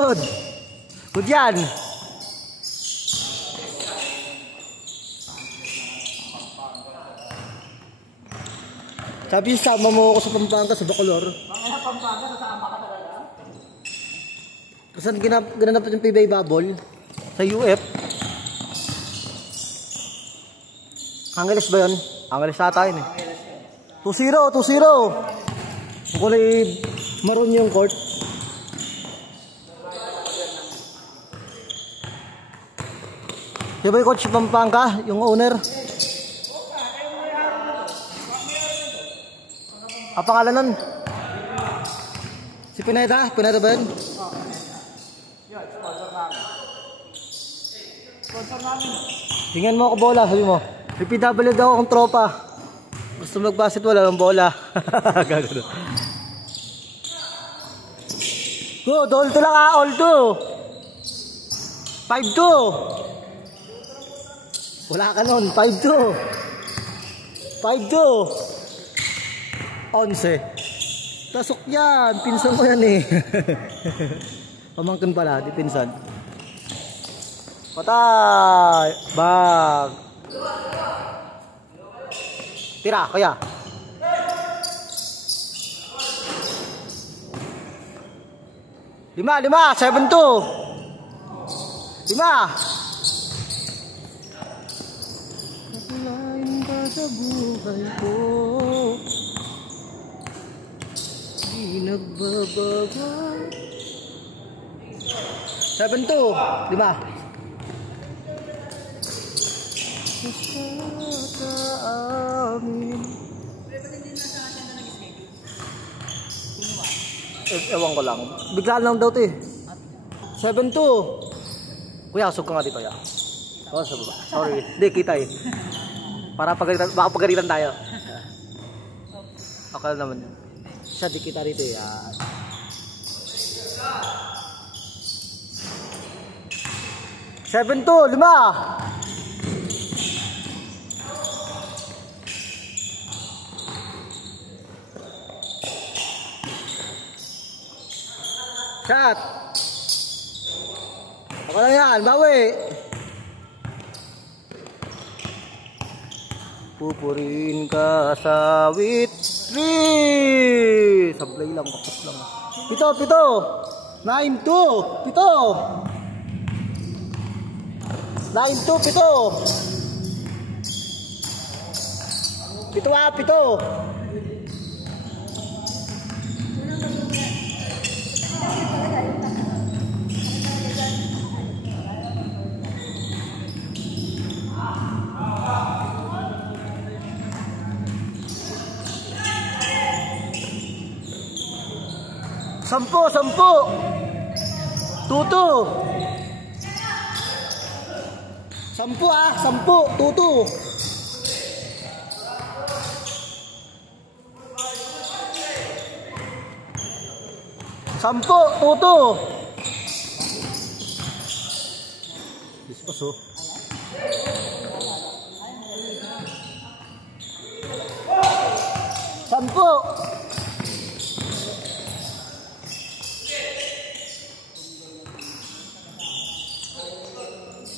Good. Good yan. Sabi sama mo ako sa Pampanga, sa Bacolor. Pampanga, sasama ka talaga? Saan ginanap yung PBA Bubble? Sa UF. Angeles ba yun? Angeles ata yun eh. 2-0, 2-0. Kulay maroon yung court. Diba yung coach Pampanga, yung owner? Ang pangalan nun? Si Pineda? Pineda ba yun? Yan, sponsor namin. Sponsor namin. Tingnan mo ako bola, sabi mo. PPW daw akong tropa. Gusto mag-basketball, walang bola. Gagano. Good, all to lang ah, all to. 5-2. Wala ka nun, 5-2. 5-2. 11. Tasok yan, pinsan mo yan eh. Pamangkin pala, di pinsan. Patay. Bag. Tira, kaya. Lima, 7-2. 5. Nakulain ka sa buhay ko, di nagbabago. 7-2. 5. Basta sa amin. Ewan ko lang. Bigla lang daw ito eh. 7-2. Kuya, asog ka nga dito ya. Oh, sa baba. Sorry. Hindi, kita eh. Para pagalitan, baka pagalitan tayo. Akala naman yun. Siya, di kita rito eh. 7-2, 5. Shot. Ako lang yan, bawi. Pupuriin ka sa witri. Sablay lang, kapos lang. 7. 9-2. 7. 9-2, 7. 7. 10. 2-2. 10 ah, 10, 2-2. 10, 2-2. Dispas oh. 10.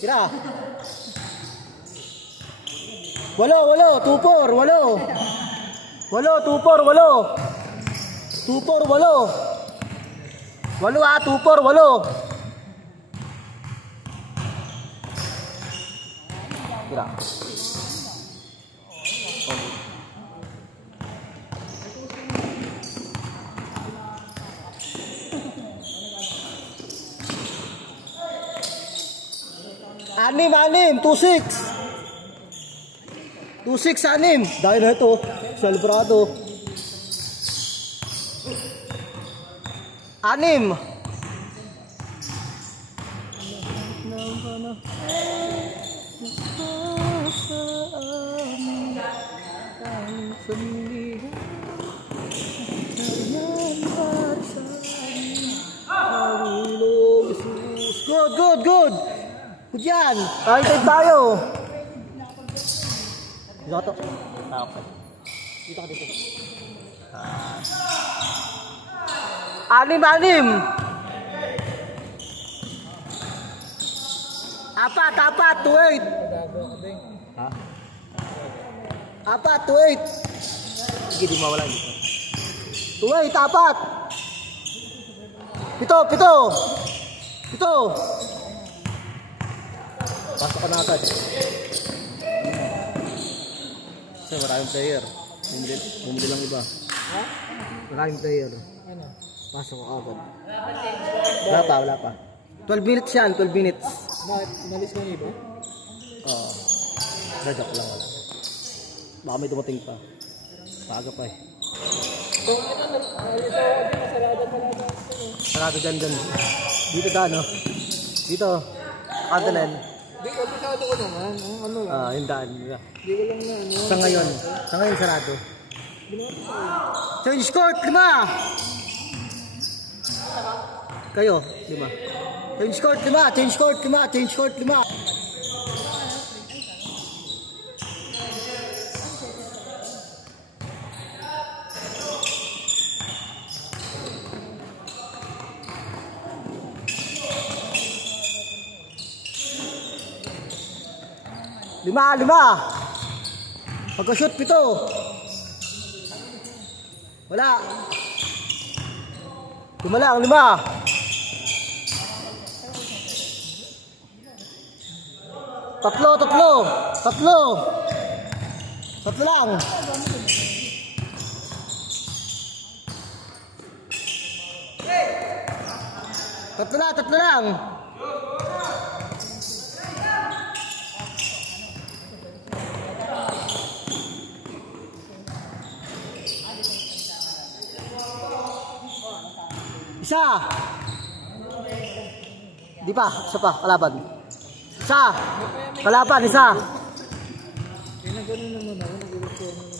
Tira. 8, 2-4, 8. 8, 2-4, 8. 2-4, 8. 8 ah, 2-4, 8. Tira. Anim, 2-6. 2-6, 6. Dahil na ito, Salbrado. 6. Good. Good yan. Kahit tayo. Dito ka to. Okay. Dito ka dito. 6. Apat, 2-8. Ha? Apat, 2-8. Sige, di mawala dito. 2-8, 4. 7. Pasok ka na agad. Kasi maraming player. Bumili lang iba. Maraming player. Pasok ka agad. Wala pa. 12 minutes yan, 12 minutes. Nalis mo iba? Oo. Joke lang. Baka may dumating pa. Paga pa eh. Sarado dyan. Dito no? Dito. Kantanan. Di ko masyado ko naman. Ano lang. Yung daan. Di ko lang na ano. Sa ngayon sarado. Change court, 5. Kayo, 5. Change court, 5. Lima. Pagka-shoot, 7. Wala. 5 lang, 5. Tatlo lang. Tatlo lang. Isa. Di pa, isa pa, kalaban. Isa. Kalaban, isa. Ganun naman ako. Nag-record naman.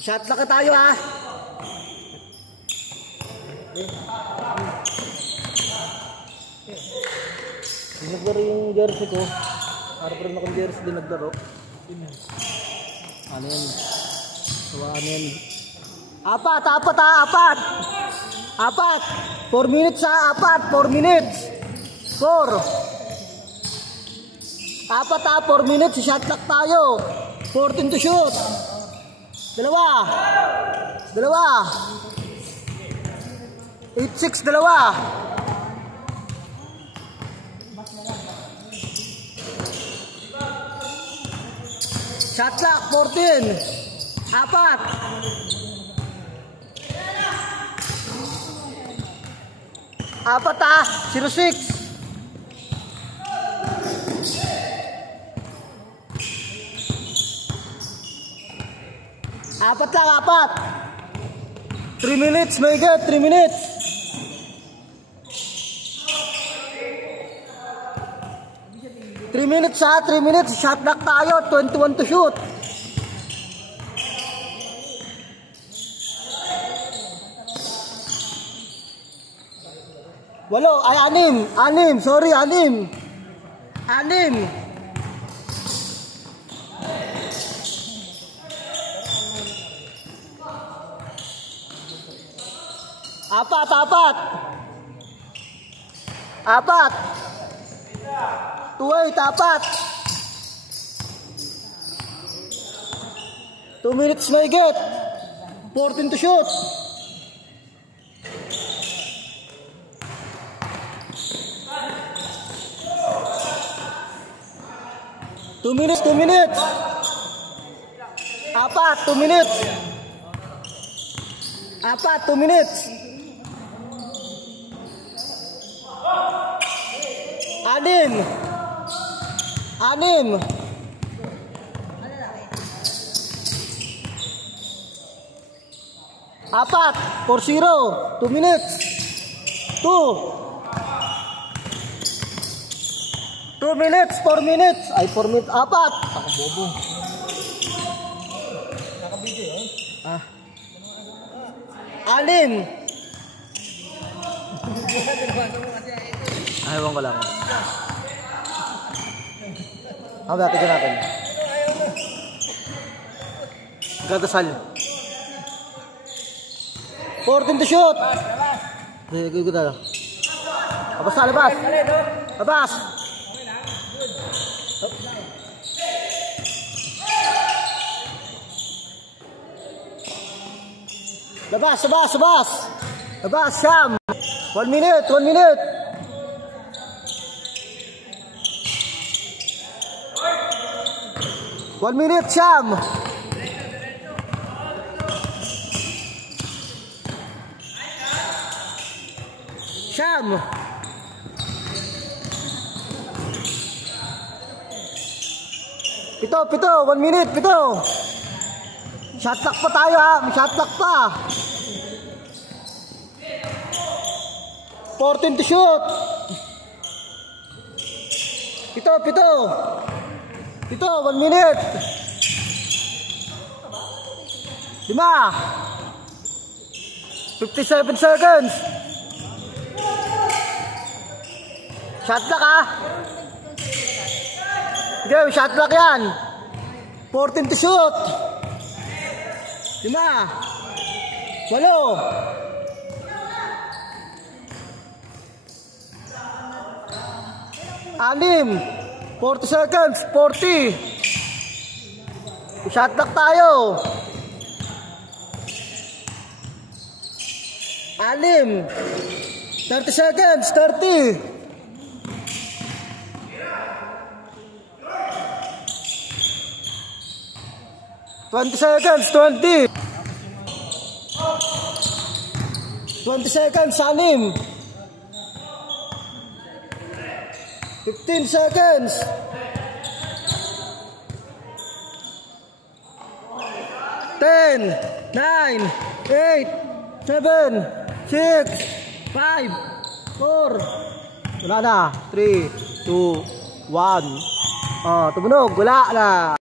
Shot lock na tayo ha. Naglaro yung jersey ko. Harap rin akong jersey din naglaro. Ano yan? Sawa ano yan? 4 minutes ha. 4 minutes. 4 minutes. Shot lock tayo. 14 to shoot. Dalawa. 8-6, 2. Shot clock, 14. 4. 0-6. 4 lang, 3 minutes, may get, 3 minutes. Ha, 3 minutes, shot block tayo, 21 to shoot. Anim, sorry, 6. 2 minutes may get. 14 to shoot. Two minutes. 2 minutes. 2 minutes. 6. 4-0. 2 minutes. 2 minutes. 4 minutes. Ay, 4 minutes. 4. Ako bobo. Naka-video eh. 6. Ayaw ko lang. Tignan natin. Gagasal. 14 to shoot. Good. Labas na, labas. Labas. Labas, Syam. 1 minute. 1 minute, Syam. Pito, 1 minute, pito. Shot clock pa tayo ha, may shot clock pa. 14 to shoot. Pito, 1 minute. 5. 57 seconds. Shot clock ha. Game, shot clock yan. 14 to shoot. 5. 8. 40 seconds. 40. Shot clock tayo. 30 seconds. 30. 20 seconds, 20. 20 seconds, 6. 15 seconds. 10, 9, 8, 7, 6, 5, 4. Wala na. 3, 2, 1. Tumunog. Wala na.